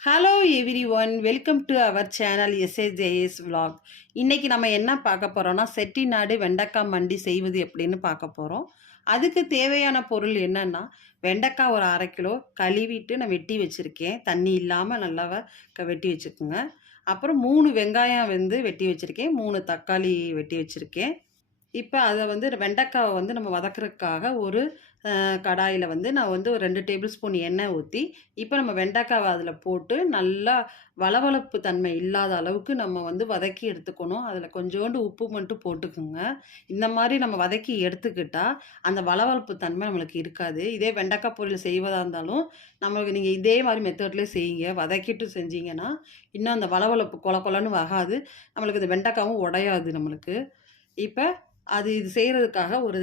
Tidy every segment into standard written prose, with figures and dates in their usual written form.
Hello everyone, welcome to our channel SAJS vlog. இன்னைக்கு நம்ம என்ன பார்க்க போறோம்னா, செட்டிநாடு வெண்டைக்காய் மண்டி செய்வது எப்படின்னு பார்க்க போறோம். அதுக்கு தேவையான பொருள் என்னன்னா, வெண்டைக்காய் ஒரு 1/2 கிலோ கழுவிட்டு நான் வெட்டி வச்சிருக்கேன். தண்ணி இல்லாம நல்லா வெட்டி வச்சுக்கோங்க. அப்புறம் 3 வெங்காயம் வெட்டி வச்சிருக்கேன். 3 தக்காளி வெட்டி வச்சிருக்கேன். இப்ப அத வெண்டைக்காவ நம்ம வதக்குறதுக்காக ஒரு கடாயில நான் ஒரு 2 டேபிள் ஸ்பூன் எண்ணெய் ஊத்தி, இப்ப நம்ம வெண்டைக்காவ அதில போட்டு நல்லா வளவளப்பு தன்மை இல்லாத அளவுக்கு நம்ம வதக்கி எடுத்துக்கணும். அதில கொஞ்சோண்டு உப்பு மட்டும் போட்டுக்குங்க. இந்த மாரி நம்ம வதக்கி எடுத்துக்கிட்டா, அந்த வளவளப்பு தன்மை நம்மளுக்கு இருக்காது. இதே வெண்டைக்காய் பொரியல் செய்வதா இருந்தாலும், நம்மளுக்கு நீங்க இதே மாரி மெத்தட்லயே செய்யுங்க. வதக்கிட்டு செஞ்சீங்கன்னா, இன்னும் அந்த வளவளப்பு கொல கொலன்னு வராது. நம்மளுக்கு இந்த வெண்டைக்காவும் உடையாது நம்மளுக்கு. இப்ப இது செய்றதுக்காக ஒரு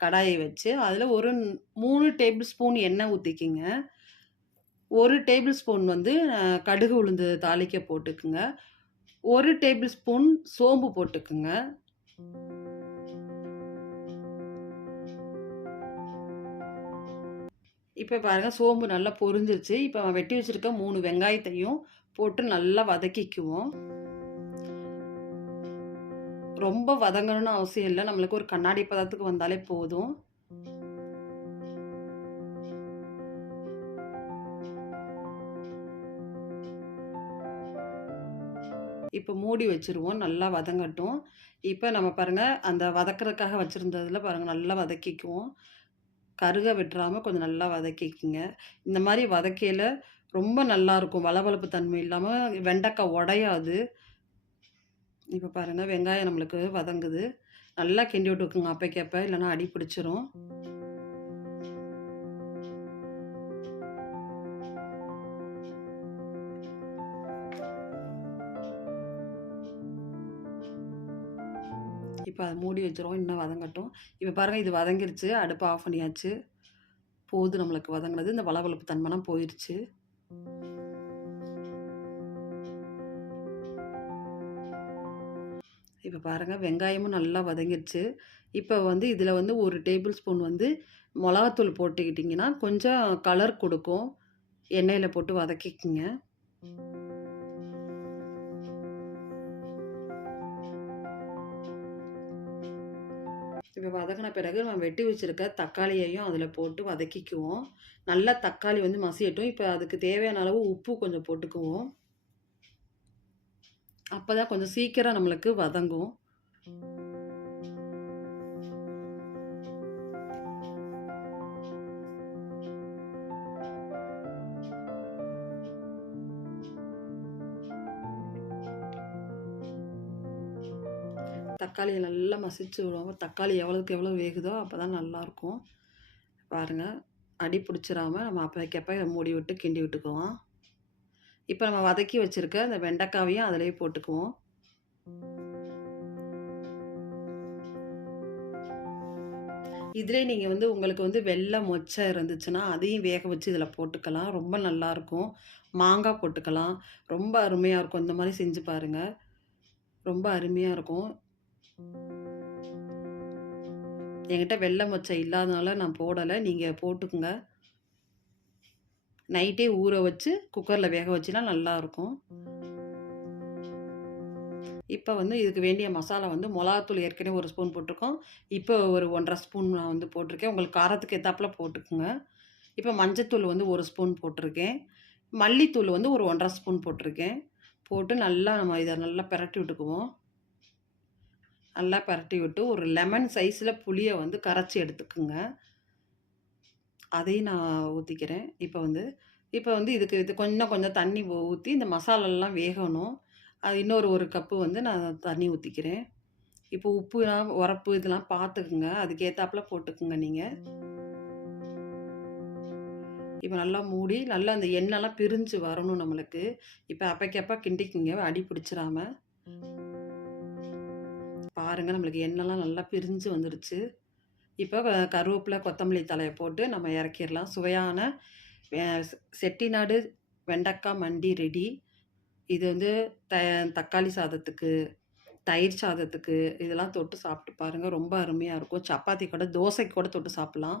கடாயை வச்சு, அதில ஒரு 3 டேபிள் ஸ்பூன் எண்ணெய் ஊத்திக்கிங்க. 1 டேபிள் ஸ்பூன் கடுகு, உளுந்து தாளிக்க போட்டுக்குங்க. 1 டேபிள் ஸ்பூன் சோம்பு போட்டுக்குங்க. இப்ப பாருங்க சோம்பு நல்லா பொரிஞ்சிருச்சு. இப்ப வெட்டி வச்சிருக்க 3 வெங்காயத்தையும் போட்டு நல்லா வதக்கிக்குவோம். ரொம்ப வதங்கணும்னு அவசியம் இல்ல. நம்மளுக்கு ஒரு கண்ணாடி பதத்துக்கு வந்தாலே போதும். இப்ப மூடி வச்சுருவோம். நல்லா வதங்கட்டும். இப்ப நம்ம பாருங்க, அந்த வதக்குறதுக்காக வச்சிருந்ததுல பாருங்க நல்லா வதக்கிக்குவோம். கருக விட்டுறாம கொஞ்சம் நல்லா வதக்கிக்குங்க. இந்த மாரி வதக்கையில ரொம்ப நல்லாருக்கும். வளவளப்பு தன்மை இல்லாம வெண்டைக்காய் உடையாது. இப்ப பாருங்க வெங்காயம் நம்மளுக்கு வதங்குது. நல்லா கிண்டி விட்டுக்குங்க அப்பைக்கப்ப, இல்லன்னா அடி பிடிச்சிரும். இப்ப அத மூடி வச்சுருவோம். இன்னும் வதங்கட்டும். இப்ப பாருங்க இது வதங்கிருச்சு. அடுப்ப ஆஃப் பண்ணியாச்சு. போதும் நம்மளுக்கு வதங்குனது. இந்த வளவளப்பு தன்மைலாம் போயிருச்சு. இப்ப பாருங்க வெங்காயமும் நல்லா வதங்கிருச்சு. இப்ப இதில 1 டேபிள் ஸ்பூன் மொளகாத்தூள் போட்டுக்கிட்டீங்கன்னா, கொஞ்சம் கலர் குடுக்கும். எண்ணெயில போட்டு வதக்கிக்கங்க. இப்ப வதக்குன பிறகு நம்ம வெட்டி வச்சிருக்க தக்காளியையும் அதில போட்டு வதக்கிக்குவோம். நல்லா தக்காளி மசியட்டும். இப்ப அதுக்கு தேவையான அளவு உப்பு கொஞ்சம் போட்டுக்குவோம். அப்பதான் கொஞ்சம் சீக்கிரம் நம்மளுக்கு வதங்கும். தக்காளிய நல்லா மசிச்சு விடுவோம். தக்காளி எவ்வளவுக்கு எவ்வளோ வேகுதோ அப்பதான் நல்லாருக்கும். பாருங்க, அடி பிடிச்சிராம நம்ம அப்பைக்கப்ப மூடி விட்டு கிண்டி விட்டுக்குவோம். இப்ப நம்ம வதக்கி வச்சிருக்க அந்த வெண்டைக்காவையும் அதிலேயே போட்டுக்குவோம். இதிலே நீங்க உங்களுக்கு வெள்ள மொச்சை இருந்துச்சுன்னா, அதையும் வேக வச்சு இதில போட்டுக்கலாம். ரொம்ப நல்லாருக்கும். மாங்காய் போட்டுக்கலாம். ரொம்ப அருமையா இருக்கும். இந்த மாரி செஞ்சு பாருங்க. ரொம்ப அருமையா இருக்கும். என்கிட்ட வெள்ள மொச்சை இல்லாதனால நான் போடல. நீங்க போட்டுக்குங்க. நைட்டே ஊற வச்சு குக்கர்ல வேக வச்சுனா நல்லாருக்கும். இப்ப இதுக்கு வேண்டிய மசாலா மொளகாத்தூள் ஏற்கனவே 1 ஸ்பூன் போட்டுருக்கோம். இப்போ ஒரு 1 1/2 ஸ்பூன் நான் போட்டுருக்கேன். உங்களுக்கு காரத்துக்கு ஏத்தாப்புல போட்டுக்குங்க. இப்ப மஞ்சத்தூள் 1 ஸ்பூன் போட்டுருக்கேன். மல்லித்தூள் ஒரு 1 1/2 ஸ்பூன் போட்டுருக்கேன். போட்டு நல்லா நம்ம இத நல்லா பெரட்டி விட்டுக்குவோம். நல்லா பெரட்டி விட்டு ஒரு லெமன் சைஸ்ல புளிய கரைச்சு எடுத்துக்குங்க. அதையும் நான் ஊத்திக்கிறேன். இப்ப இதுக்கு கொஞ்சம் கொஞ்சம் தண்ணி ஊத்தி இந்த மசாலாலாம் வேகணும். அது இன்னொரு 1 கப்பு நான் தண்ணி ஊத்திக்கிறேன். இப்போ உப்புலாம், உரப்பு இதெல்லாம் பார்த்துக்குங்க. அதுக்கு ஏத்தாப்புல போட்டுக்குங்க நீங்க. இப்ப நல்லா மூடி, நல்லா அந்த எண்ணெய்லாம் பிரிஞ்சு வரணும் நம்மளுக்கு. இப்ப அப்பைக்கப்ப கிண்டிக்குங்க, அடி பிடிச்சிராம. பாருங்க நம்மளுக்கு எண்ணெய்லாம் நல்லா பிரிஞ்சு வந்துருச்சு. இப்ப கருவேப்பில, கொத்தமல்லி தழைய போட்டு நம்ம இறக்கிரலாம். சுவையான அ செட்டிநாடு வெண்டைக்காய் மண்டி ரெடி. இது த தக்காளி சாதத்துக்கு, தயிர் சாதத்துக்கு இதெல்லாம் தொட்டு சாப்பிட்டு பாருங்க. ரொம்ப அருமையா இருக்கும். சப்பாத்தி கூட, தோசைக்கு கூட தொட்டு சாப்பிடலாம்.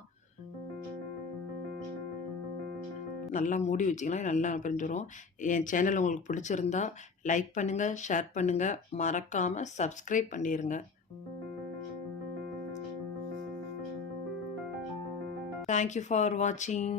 நல்லா மூடி வச்சிங்கன்னா நல்லா பிரிஞ்சிரும். என் சேனல் உங்களுக்கு பிடிச்சிருந்தா லைக் பண்ணுங்க, ஷேர் பண்ணுங்க, மறக்காம சப்ஸ்கிரைப் பண்ணிருங்க. தேங்க் யூ ஃபார் வாட்சிங்.